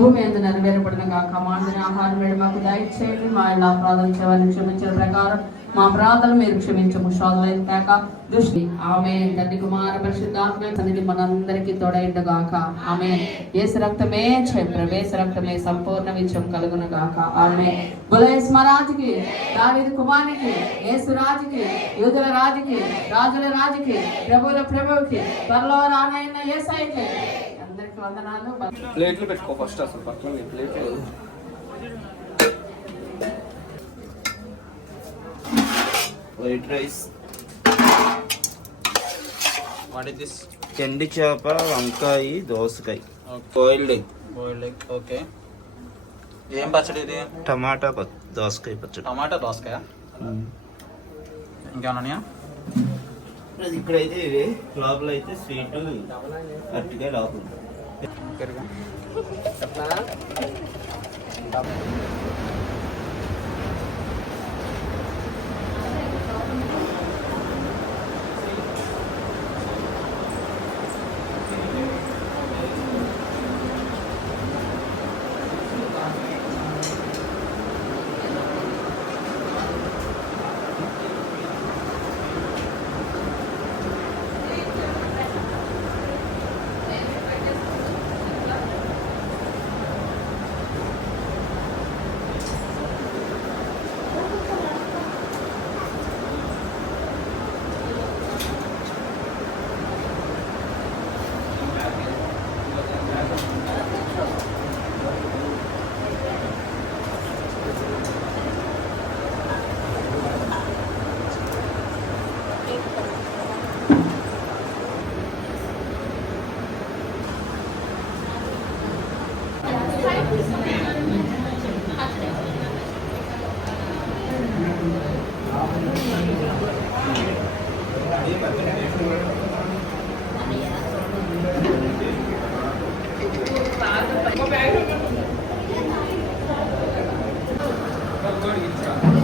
భూమి అందు నెరవేరబడిన గాక మాందిన ఆహారం వేడి మాకు దయచేయండి. మా ఇలా ప్రార్థన సేవలను క్షమించిన ప్రకారం మా ప్రార్థన మీరు క్షమించము. శోధనలు కాక దృష్టి ఆమె తండ్రి కుమార పరిశుద్ధాత్మ తండ్రి మనందరికీ తోడైండు గాక. ఆమె యేసు రక్తమే ప్రవేశ రక్తమే సంపూర్ణ విజయం కలుగును గాక. ఆమె బులయస్ మహారాజుకి, దావీదు కుమారునికి, యేసు రాజుకి, యూదుల రాజుకి, రాజుల రాజుకి, ప్రభువుల ప్రభువుకి, త్వరలో రానైన యేసయ్యకి అందరికి వందనాలు. ప్లేట్లు పెట్టుకో ఫస్ట్, అసలు పక్కన ప్లేట్లు. White rice, what is this? ఎండి చేప, వంకాయ, దోసకాయ, boiled egg. Boiled egg, okay. ఏం పచ్చడి ఇది? టమాటా దోసకాయ పచ్చడి. టమాటా దోసకాయ. ఇంకేమన్నా? ఇక్కడైతే ఇవి, లోపల అయితే స్వీట్ అరటికాయ లోపల. Good.